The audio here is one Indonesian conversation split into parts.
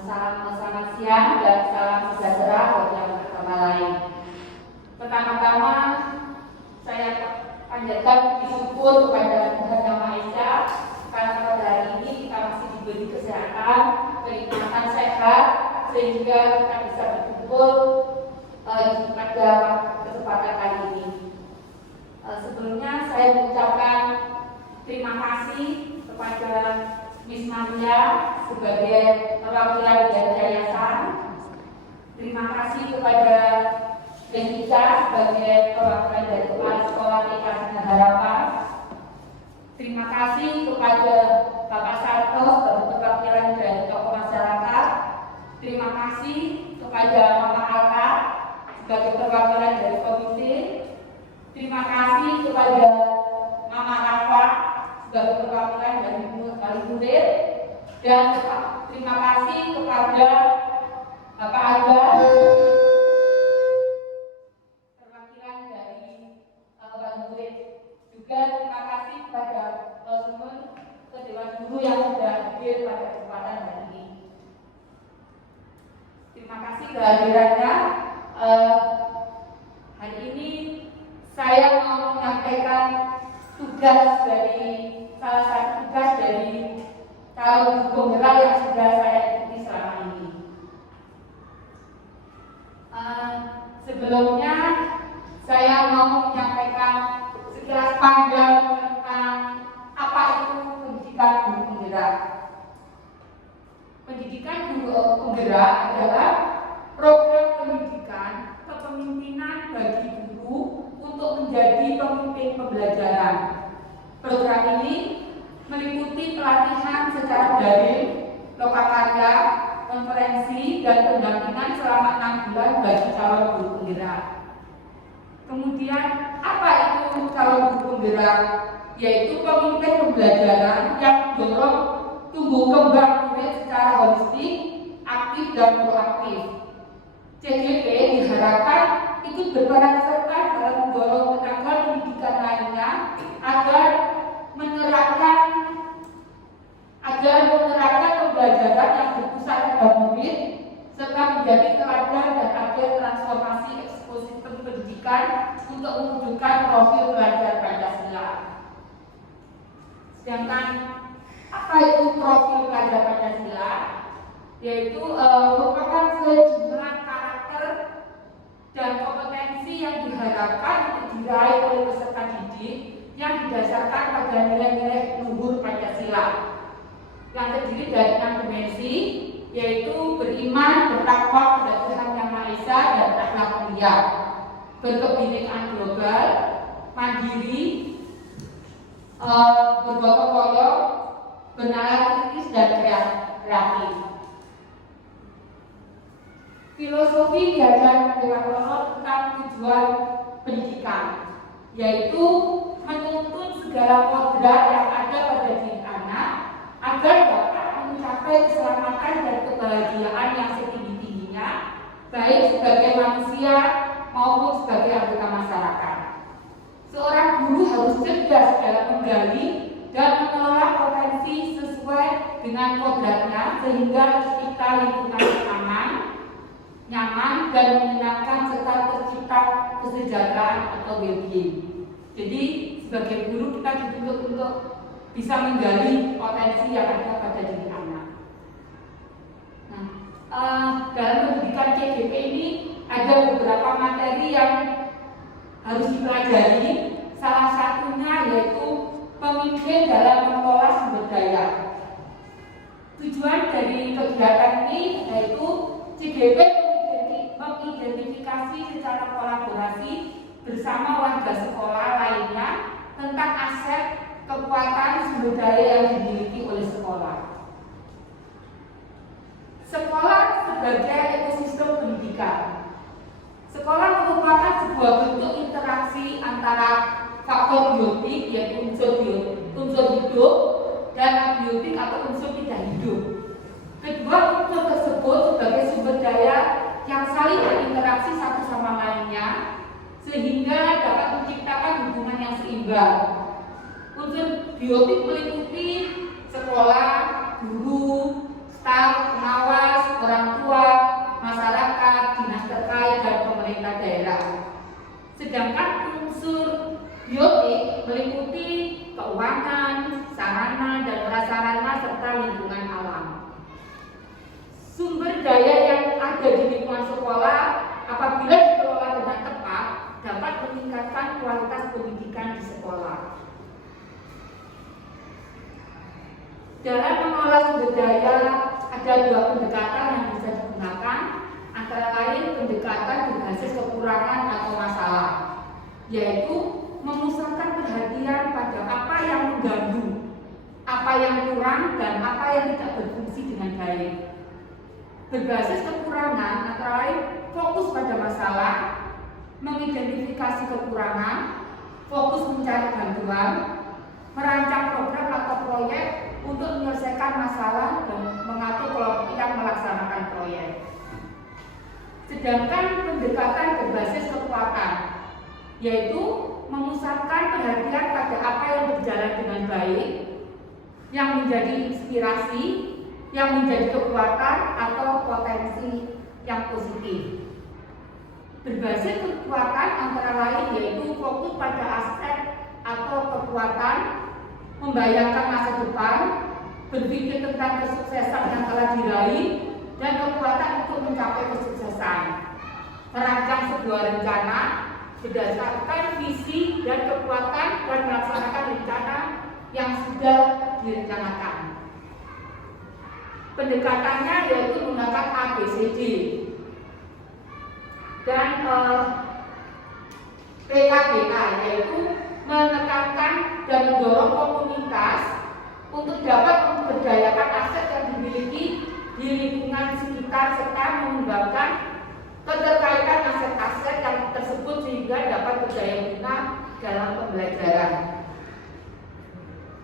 Selamat siang dan salam sejahtera bagi yang beragama lain. Pertama-tama saya panjatkan puji syukur kepada Tuhan Yang Maha Esa karena pada hari ini kita masih diberi kesehatan, kenikmatan sehat sehingga kita bisa berkumpul pada kesempatan kali ini. Sebelumnya saya mengucapkan terima kasih kepada Miss Maria sebagai perwakilan dari yayasan. Terima kasih kepada Jessica sebagai perwakilan dari Kepala Sekolah TK Sinar Harapan. Terima kasih kepada Bapak Sarto sebagai perwakilan dari tokoh masyarakat. Terima kasih kepada Mama Alka sebagai perwakilan dari komite. Terima kasih kepada Mama Rafa sebagai perwakilan dari wali murid, dan terima kasih kepada Bapak Aga perwakilan dari wali murid. Juga terima kasih kepada teman-teman Dewan Guru yang sudah hadir pada kesempatan hari ini. Terima kasih kehadirannya. Hari ini saya mau menyampaikan tugas dari salah satu tugas dari calon penggerak yang sudah saya ikuti selama ini. Sebelumnya saya mau menyampaikan sekilas panjang tentang apa itu pendidikan guru penggerak. Pendidikan guru penggerak adalah program pendidikan kepemimpinan bagi guru untuk menjadi pemimpin pembelajaran. Program ini meliputi pelatihan secara daring, lokakarya, konferensi, dan pendampingan selama 6 bulan bagi calon guru penggerak. Kemudian, apa itu calon guru penggerak? Yaitu pemimpin pembelajaran yang mendorong tumbuh kembang murid secara holistik, aktif, dan proaktif. CGP diharapkan ikut berperan serta dalam mendorong tenaga pendidikan lainnya agar menerapkan pembelajaran yang berpusat pada murid serta menjadi teladan dan agen transformasi ekosistem pendidikan untuk mewujudkan profil pelajar Pancasila. Sedangkan apa itu profil pelajar Pancasila? Yaitu merupakan sejumlah karakter dan kompetensi yang diharapkan untuk diraih oleh peserta didik yang didasarkan pada nilai-nilai luhur Pancasila yang terdiri dari 6 dimensi, yaitu beriman, bertakwa kepada Tuhan Yang Maha Esa dan berakhlak mulia, berkebinekaan global, mandiri, bergotong royong, bernalar kritis dan kreatif. Filosofi diajar Dewan Rono tentang tujuan pendidikan, yaitu menuntun segala kodrat yang ada pada diri anak agar dapat mencapai keselamatan dan kebahagiaan yang setinggi-tingginya, baik sebagai manusia maupun sebagai anggota masyarakat. Seorang guru harus cerdas dalam menggali dan mengelola potensi sesuai dengan kodratnya sehingga tercipta lingkungan yang aman, nyaman, dan menyenangkan serta tercipta kesejahteraan atau well-being. Jadi sebagai guru kita dituntut untuk bisa menggali potensi yang ada pada diri anak. Nah, dalam pendidikan CGP ini ada beberapa materi yang harus dipelajari. Salah satunya yaitu pemimpin dalam mengelola sumber daya. Tujuan dari kegiatan ini yaitu CGP mengidentifikasi secara kolaborasi bersama warga sekolah lainnya tentang aset, kekuatan, sumber daya yang dimiliki oleh sekolah. Sekolah sebagai ekosistem pendidikan. Sekolah merupakan sebuah bentuk interaksi antara faktor biotik, yaitu unsur hidup, dan abiotik atau unsur tidak hidup. Kedua unsur tersebut sebagai sumber daya yang saling berinteraksi satu sama lainnya sehingga dapat menciptakan hubungan yang seimbang. Unsur biotik meliputi sekolah, guru, staf, pengawas, Sedangkan unsur biotik meliputi keuangan, sarana dan prasarana serta lingkungan alam. Sumber daya yang ada di lingkungan sekolah apabila dikelola dengan tepat dapat meningkatkan kualitas pendidikan di sekolah. Dalam mengelola sumber daya ada dua pendekatan yang bisa digunakan, antara lain pendekatan berbasis kekurangan atau masalah, yaitu memusatkan perhatian pada apa yang mengganggu, apa yang kurang, dan apa yang tidak berfungsi dengan baik. Berbasis kekurangan antara lain fokus pada masalah, mengidentifikasi kekurangan, fokus mencari bantuan, merancang program atau proyek untuk menyelesaikan masalah dan mengatur kelompok yang melaksanakan proyek. Sedangkan pendekatan berbasis kekuatan, yaitu memusatkan perhatian pada apa yang berjalan dengan baik, yang menjadi inspirasi, yang menjadi kekuatan atau potensi yang positif. Berbasis kekuatan antara lain yaitu fokus pada aspek atau kekuatan, membayangkan masa depan, berpikir tentang kesuksesan yang telah diraih, dan kekuatan untuk mencapai kesuksesan. Merancang sebuah rencana berdasarkan visi dan kekuatan dan melaksanakan rencana yang sudah direncanakan. Pendekatannya yaitu menggunakan ABCD dan PKBK, yaitu menekankan dan mendorong komunitas untuk dapat memberdayakan aset yang dimiliki di lingkungan sekitar serta mengembangkan keterkaitan aset-aset yang tersebut sehingga dapat berdaya guna dalam pembelajaran.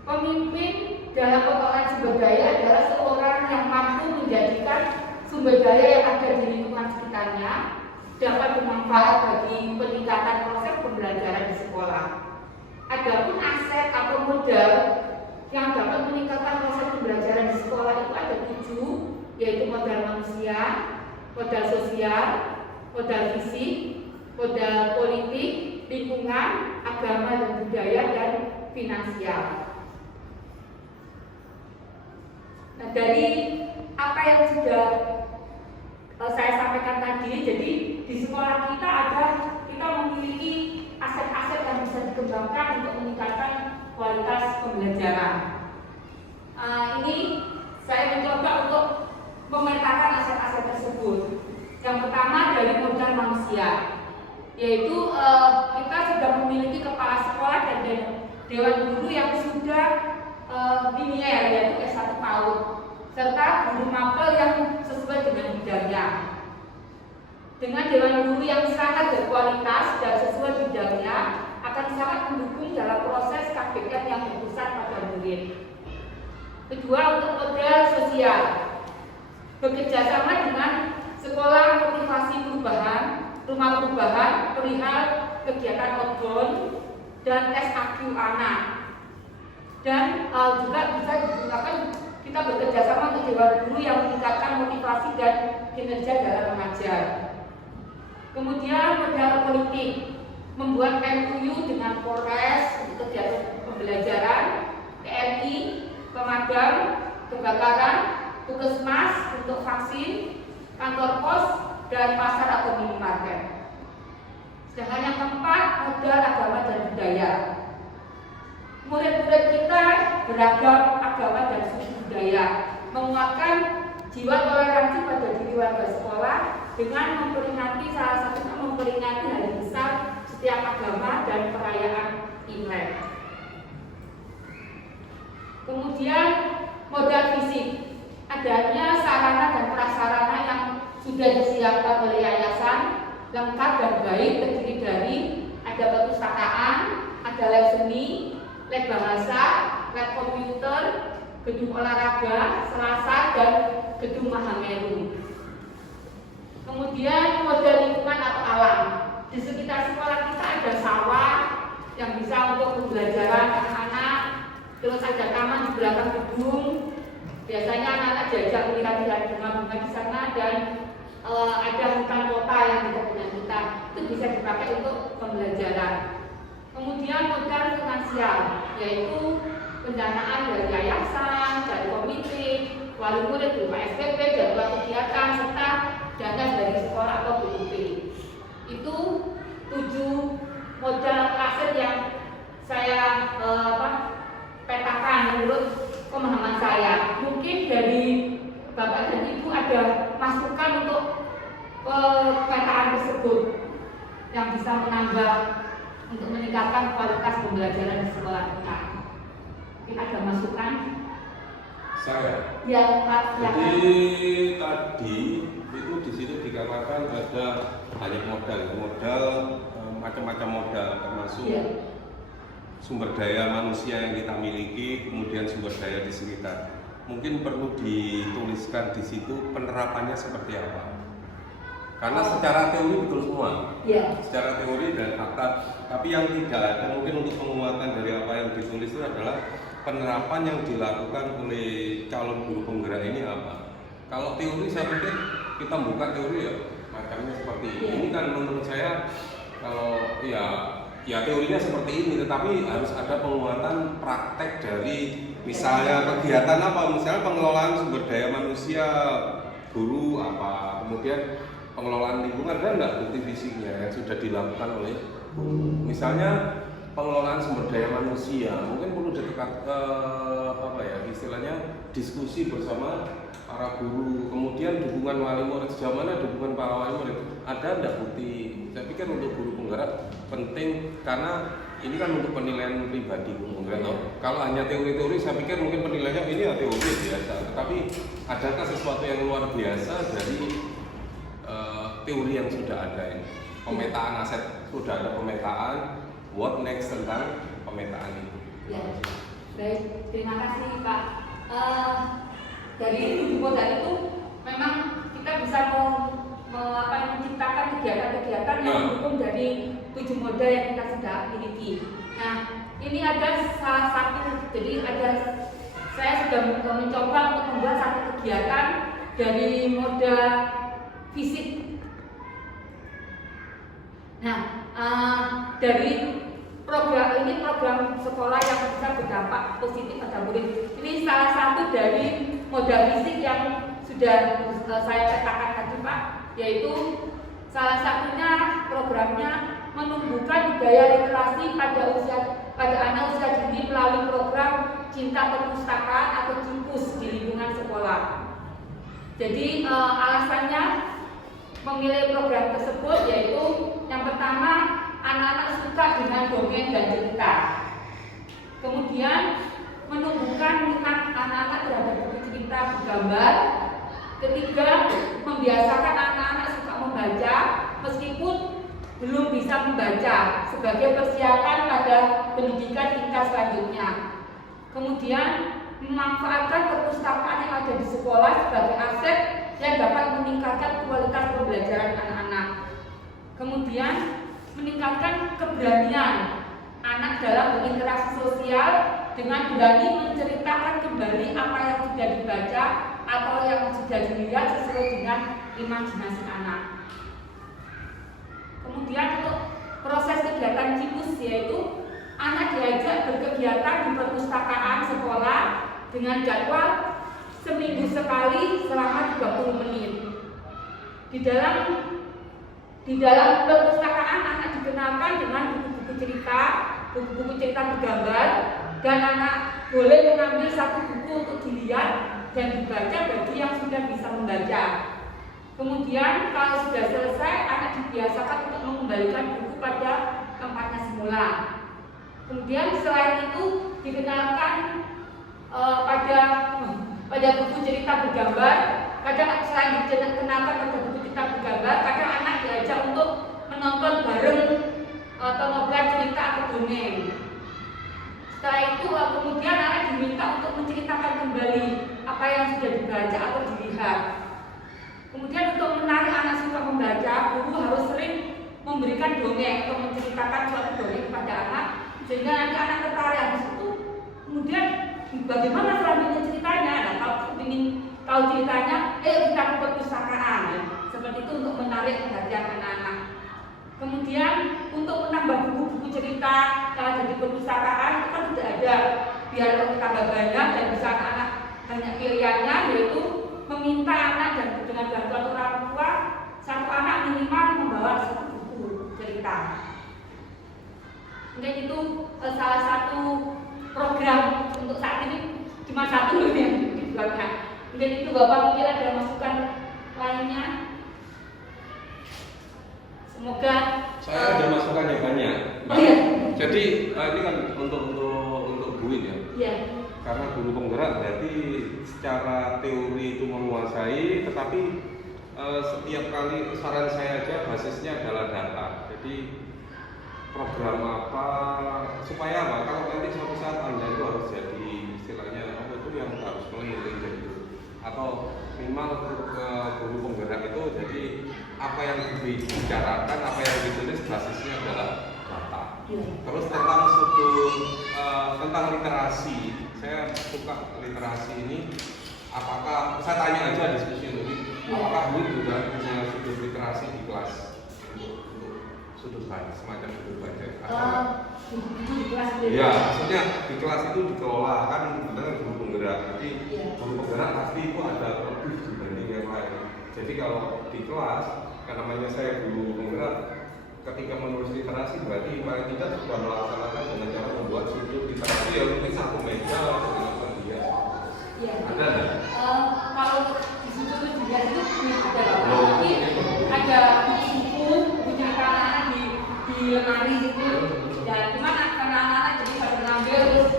Pemimpin dalam pengelolaan sumber daya adalah seorang yang mampu menjadikan sumber daya yang ada di lingkungan sekitarnya dapat bermanfaat bagi peningkatan proses pembelajaran di sekolah. Adapun aset atau modal yang dapat meningkatkan proses pembelajaran di sekolah itu ada 7, yaitu modal manusia, modal sosial, modal fisik, modal politik, lingkungan, agama dan budaya, dan finansial. Nah, dari apa yang sudah saya sampaikan tadi, jadi di sekolah kita kita memiliki aset-aset yang bisa dikembangkan untuk meningkatkan kualitas pembelajaran. Ini saya mencoba untuk memetakan aset-aset tersebut. Yang pertama dari modal manusia, yaitu kita sudah memiliki kepala sekolah dan dewan guru yang sudah linier, yaitu S1 PAUD, serta guru mapel yang sesuai dengan bidangnya. Dengan dewan guru yang sangat berkualitas dan sesuai bidangnya akan sangat mendukung dalam proses KBM yang berpusat pada murid. Kedua, untuk modal sosial, bekerja sama dengan sekolah motivasi perubahan, rumah perubahan, perihal kegiatan outbound dan SAQ anak. Dan juga bisa digunakan kita bekerja sama untuk dewan guru yang meningkatkan motivasi dan kinerja dalam mengajar. Kemudian modal politik, membuat MOU dengan Polres untuk kegiatan pembelajaran, TNI, pemadam, kebakaran, puskesmas untuk vaksin, kantor pos, dan pasar atau minimarket. Sedangkan yang keempat, modal agama dan budaya. Murid-murid kita beragam agama dan suku budaya, menguatkan jiwa toleransi pada diri warga sekolah dengan memperingati hari besar setiap agama dan perayaan Imlek. Kemudian modal fisik, adanya sarana dan prasarana yang sudah disiapkan oleh yayasan lengkap dan baik, terdiri dari ada perpustakaan, ada lab seni, lab bahasa, lab komputer, gedung olahraga, Selasa, dan gedung Mahameru. Kemudian modal lingkungan atau alam. Di sekitar sekolah kita ada sawah yang bisa untuk pembelajaran anak-anak, terus ada taman di belakang gedung. Biasanya anak-anak diajak melihat bunga-bunga di sana, dan ada hutan kota yang di kebun kita. Itu bisa dipakai untuk pembelajaran. Kemudian modal finansial, yaitu pendanaan dari yayasan, dari komite, wali murid berupa SPP, jadwal kegiatan, serta dana dari sekolah atau BUP. Itu 7 modal aset yang saya petakan menurut pemahaman saya. Mungkin dari Bapak dan Ibu ada masukan untuk pemetaan tersebut yang bisa menambah untuk meningkatkan kualitas pembelajaran di sekolah kita. Mungkin ada masukan? Saya. Ya, Pak. Jadi tadi itu di situ dikatakan ada banyak modal, macam-macam modal, termasuk sumber daya manusia yang kita miliki, kemudian sumber daya di sekitar. Mungkin perlu dituliskan di situ penerapannya seperti apa. Karena secara teori betul semua, secara teori dan fakta. Tapi yang tidak ada mungkin untuk penguatan dari apa yang ditulis itu adalah penerapan yang dilakukan oleh calon guru penggerak ini apa. Kalau teori saya pikir kita buka teori ya macamnya seperti ini. Ini kan menurut saya kalau ya teorinya seperti ini, tetapi harus ada penguatan praktek dari misalnya kegiatan apa, misalnya pengelolaan sumber daya manusia guru apa, kemudian pengelolaan lingkungan, kan enggak bukti fisiknya yang sudah dilakukan oleh guru. Misalnya pengelolaan sumber daya manusia mungkin perlu istilahnya diskusi bersama para guru, kemudian dukungan wali murid. Sejauh mana dukungan para wali murid, ada enggak bukti? Saya pikir untuk guru penggerak penting, karena ini kan untuk penilaian pribadi guru penggerak. Kalau hanya teori-teori saya pikir mungkin penilaiannya ini ya teori biasa, tapi adakah sesuatu yang luar biasa dari teori yang sudah ada ini? Pemetaan aset, sudah ada pemetaan, what next tentang pemetaan itu. Ya, baik, terima kasih Pak. Dari 7 modal itu memang kita bisa menciptakan kegiatan-kegiatan yang mendukung dari 7 modal yang kita sudah miliki. Nah, ini ada salah satu, jadi saya sudah mencoba untuk membuat satu kegiatan dari modal fisik. Nah, dari program sekolah yang bisa berdampak positif pada murid. Ini salah satu dari modal fisik yang sudah saya petakan tadi Pak, yaitu salah satunya programnya menumbuhkan budaya literasi pada anak usia dini melalui program Cinta Perpustakaan atau CIMPUS di lingkungan sekolah. Jadi alasannya memilih program tersebut yaitu yang pertama, anak-anak suka dengan dongeng dan cerita. Kemudian menumbuhkan minat anak-anak terhadap buku cerita bergambar. Ketiga, membiasakan anak-anak suka membaca meskipun belum bisa membaca sebagai persiapan pada pendidikan tingkat selanjutnya. Kemudian memanfaatkan perpustakaan yang ada di sekolah sebagai aset yang dapat meningkatkan kualitas pembelajaran anak-anak. Kemudian meningkatkan keberanian anak dalam berinteraksi sosial dengan berani menceritakan kembali apa yang sudah dibaca atau yang sudah dilihat sesuai dengan imajinasi anak. Kemudian untuk proses kegiatan CIMPUS, yaitu anak diajak berkegiatan di perpustakaan sekolah dengan jadwal seminggu sekali selama 30 menit. Di dalam perpustakaan anak dikenalkan dengan buku-buku cerita bergambar, dan anak boleh mengambil satu buku untuk dilihat dan dibaca bagi yang sudah bisa membaca. Kemudian kalau sudah selesai, anak dibiasakan untuk mengembalikan buku pada tempatnya semula. Kemudian selain itu dikenalkan pada buku cerita bergambar. Kadang selain dikenalkan pada buku cerita bergambar, kadang anak diajak untuk menonton bareng atau nobar cerita atau dongeng. Setelah itu kemudian anak diminta untuk menceritakan kembali apa yang sudah dibaca atau dilihat. Kemudian untuk menarik anak suka membaca, guru harus sering memberikan dongeng atau menceritakan suatu dongeng kepada anak sehingga nanti anak tertarik habis itu. Kemudian bagaimana selanjutnya ceritanya? Nah, kalau ingin tahu ceritanya, kita ke perpustakaan. Seperti itu untuk menarik perhatian anak-anak. Kemudian untuk menambah buku-buku cerita yang ada di perpustakaan itu kan sudah ada, biar tambah banyak dan bisa anak-anak banyak pilihannya, yaitu meminta anak dan dengan bantuan orang tua satu anak minimal membawa satu buku cerita. Mungkin itu salah satu program untuk saat ini, cuma satu loh yang dibuatkan. Mungkin itu Bapak, mungkin ada masukan lainnya. Semoga saya ada masukan yang banyak. Oh iya. Jadi ini kan untuk Bu ya. Iya. Karena guru penggerak berarti secara teori itu menguasai, tetapi setiap kali saran saya aja basisnya adalah data. Jadi program apa supaya apa? Kalau nanti suatu saat Anda itu harus jadi istilahnya apa itu yang harus keliling gitu, atau minimal guru penggerak itu jadi apa yang dibicarakan, apa yang ditulis basisnya adalah data. Terus tentang tentang literasi, saya suka literasi ini. Apakah saya tanya aja diskusi ini, apakah Bu juga punya sudut literasi di kelas untuk sudut baca, semacam sudut baca? Di kelas ya, maksudnya di kelas itu dikelola kan benar guru penggerak. Jadi guru penggerak pasti itu ada lebih dibanding yang lain. Jadi kalau di kelas, kan namanya saya guru penggerak, ketika menulis literasi berarti paling tidak sudah melaksanakan dengan cara membuat sudut literasi yang mungkin satu meja dengan dia. Iya. Ada nggak? Kalau di situ juga itu ada, tapi ada buku cerita di lemari itu. Ya, cuma karena anak-anak jadi pada ngambil terus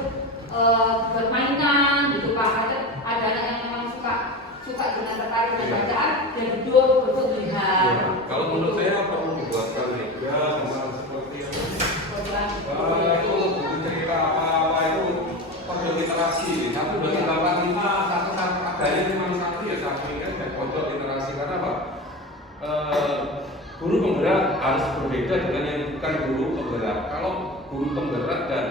bermainan gitu Pak. Ada anak yang memang suka dengan tertarik dengan bacaan dan duduk lihat. Ya, kalau menurut saya perlu dibuatkan meja sama seperti itu buku cerita apa itu pojok literasi 1,285 satu adanya cuma satu ya sampingnya dan pojok literasi. Karena apa? Guru penggerak harus berbeda dengan yang bukan guru penggerak. Kalau guru penggerak dan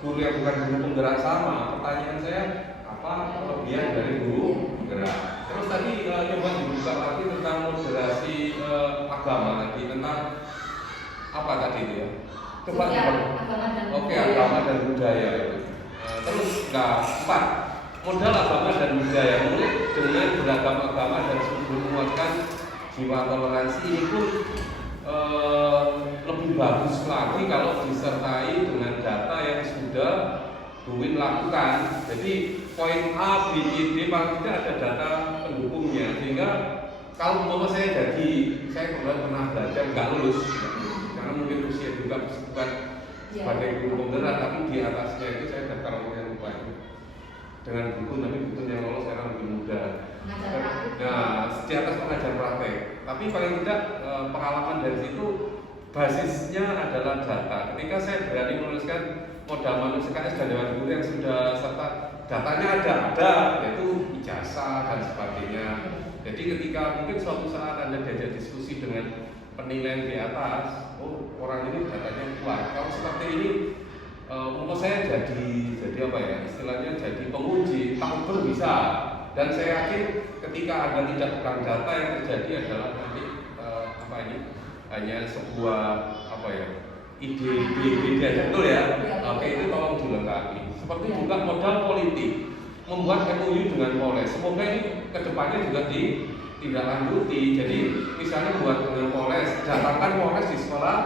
guru yang bukan guru penggerak sama, pertanyaan saya apa kelebihan dari guru penggerak? Terus tadi coba dibuka lagi tentang moderasi agama tadi, tentang apa tadi itu ya? Coba oke, agama dan budaya itu. Terus empat modal agama dan budaya, murid dengan beragam agama dan menguatkan jiwa toleransi ini pun lebih bagus lagi kalau disertai dengan data yang sudah Buin lakukan. Jadi poin A, B, C, D paling tidak ada data pendukungnya, sehingga kalau umpama saya pernah belajar nggak lulus karena mungkin usia juga bukan sebagai guru penggerak, tapi di atasnya itu saya daftar yang lupa dengan buku, tapi buku yang lolos sekarang lebih muda. Nah, di atas pengajar praktek, tapi paling tidak pengalaman dari situ basisnya adalah data. Ketika saya berani menuliskan modal manusia KS dan Dewan Guru yang sudah serta datanya ada, yaitu ijazah dan sebagainya. Jadi ketika mungkin suatu saat Anda diajak diskusi dengan penilaian di atas, oh orang ini datanya kuat. Kalau seperti ini, menurut saya jadi apa ya, istilahnya jadi penguji, tak bisa. Dan saya yakin ketika Anda tidak pegang data, yang terjadi adalah nanti hanya sebuah ide aja, betul ya? Oke, itu tolong dilengkapi. Seperti juga modal politik, membuat MOU dengan Polres. Semoga ini kedepannya juga ditindaklanjuti. Jadi misalnya buat dengan Polres, datangkan Polres di sekolah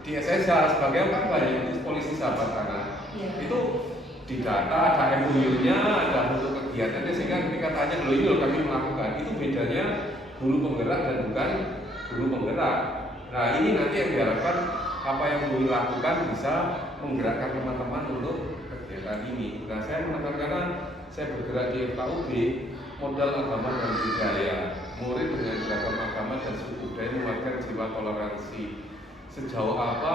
di SSA sebagai apa banyak polisi sahabat anak. Itu didata, ada MOU-nya, ada bentuk kegiatannya, sehingga ketika tanya loh kami melakukan, itu bedanya guru penggerak dan bukan guru penggerak. Nah ini nanti yang diharapkan apa yang guru lakukan bisa menggerakkan teman-teman untuk kegiatan ini. Nah saya menekankan karena saya bergerak di FKUB, modal agama dan budaya, murid dengan beragam agama dan suku budaya menguatkan jiwa toleransi. Sejauh apa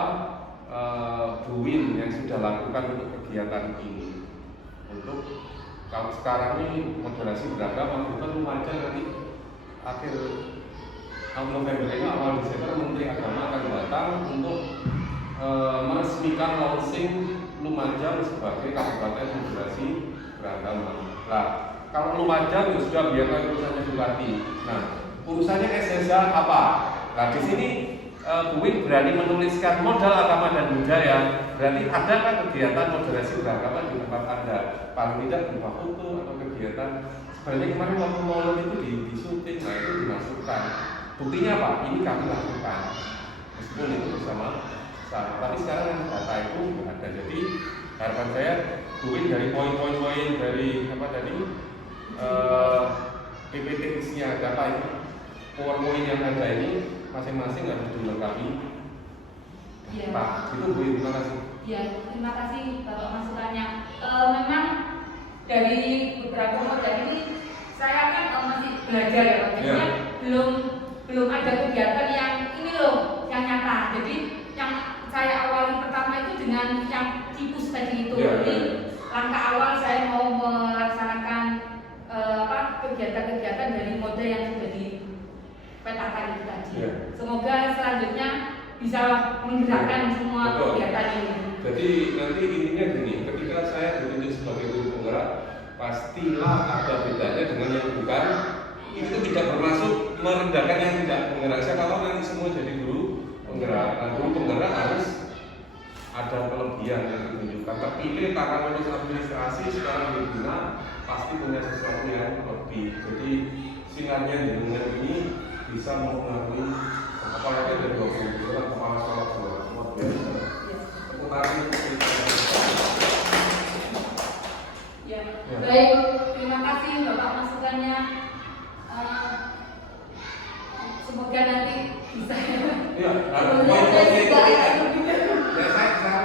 Buin yang sudah lakukan untuk kegiatan ini? Untuk kalau sekarang ini moderasi beragama, bukan lumajang nanti akhir November ini awal Desember Menteri Agama akan datang untuk meresmikan launching Lumajang sebagai kabupaten moderasi beragama. Nah, kalau Lumajang sudah biarkan urusannya Bupati. Nah, urusannya SSA apa? Nah, di sini Bu Win berani menuliskan modal agama dan budaya, berarti adakah kegiatan moderasi beragama di tempat Anda? Paling tidak berupa foto atau kegiatan. Sebenarnya kemarin waktu maulid itu di syuting, nah itu dimasukkan. Buktinya apa? Ini kami lakukan. Meskipun itu bersama sama. Tapi sekarang yang data itu nggak ada. Jadi harapan saya Bu Win dari poin-poin dari apa tadi PPT isinya data ini, poin-poin yang ada ini masing-masing harus dilengkapi. Ya. Pak, itu Bu Win, terima kasih. Ya, terima kasih Bapak masukannya. Memang dari beberapa modal ini saya kan masih belajar ya Pak. Jadinya belum ada kegiatan yang ini loh yang nyata. Jadi yang saya awali pertama itu dengan yang tipus tadi itu. Jadi langkah awal saya mau melaksanakan kegiatan-kegiatan dari model yang sudah dipetakan itu tadi. Semoga selanjutnya bisa menggerakkan semua kegiatan ini. Jadi nanti intinya gini, ketika saya ditunjuk sebagai guru penggerak, pastilah ada bedanya dengan yang bukan. Itu tidak bermaksud merendahkan yang tidak penggerak. Saya kalau nanti semua jadi guru penggerak, nah guru penggerak harus ada kelebihan yang ditunjukkan. Terpilih karena lulus administrasi sekarang dibina, pasti punya sesuatu yang lebih. Jadi singkatnya dengan ini bisa mempengaruhi apalagi dari 20 orang kepala sekolah luar biasa. Ya, baik, terima kasih Bapak masukannya. Semoga nanti bisa. Ya, saya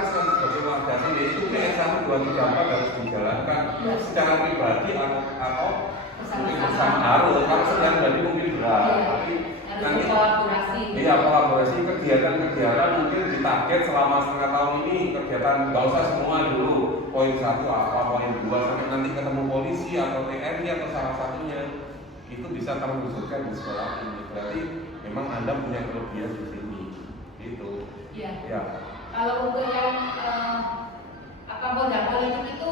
sebagai warga sendiri itu examen 234 harus dijalankan secara pribadi atau bersama harus sedang berarti mungkin berat. Tapi nanti kolaborasi. Iya, kolaborasi kegiatan mungkin ditarget selama setengah tahun ini kegiatan nggak usah semua dulu. Poin 1 apa, poin 2 sampai nanti ketemu polisi atau TNI atau salah satunya itu bisa terwujudkan di sekolah ini. Berarti memang Anda punya kelebihan di sini. Gitu. Iya. Ya. Kalau untuk yang modal politik itu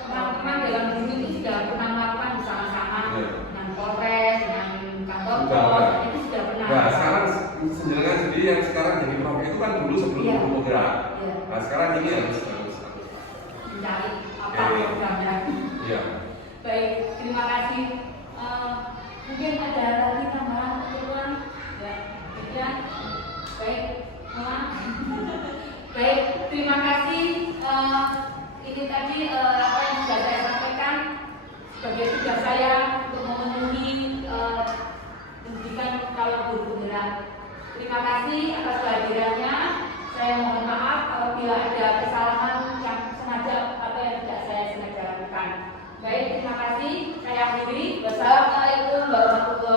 teman-teman dalam guru itu sudah pernah melakukan bersama-sama dengan Polres, dengan kantor pos, itu sudah pernah. Nah, sekarang senjangan sendiri yang sekarang jadi prof itu kan dulu sebelum guru penggerak. Nah, sekarang ini harus mencari apa programnya. Iya. Baik, terima kasih. Mungkin ada lagi tambahan keperluan? Ya. Baik, baik, terima kasih. Ini tadi apa yang sudah saya sampaikan sebagai tugas saya untuk memenuhi pendidikan kalau guru penggerak. Terima kasih atas kehadirannya. Saya mohon maaf apabila ada kesalahan yang sengaja atau yang tidak saya sengaja lakukan. Baik, terima kasih. Saya akhiri. Wassalamualaikum warahmatullahi wabarakatuh.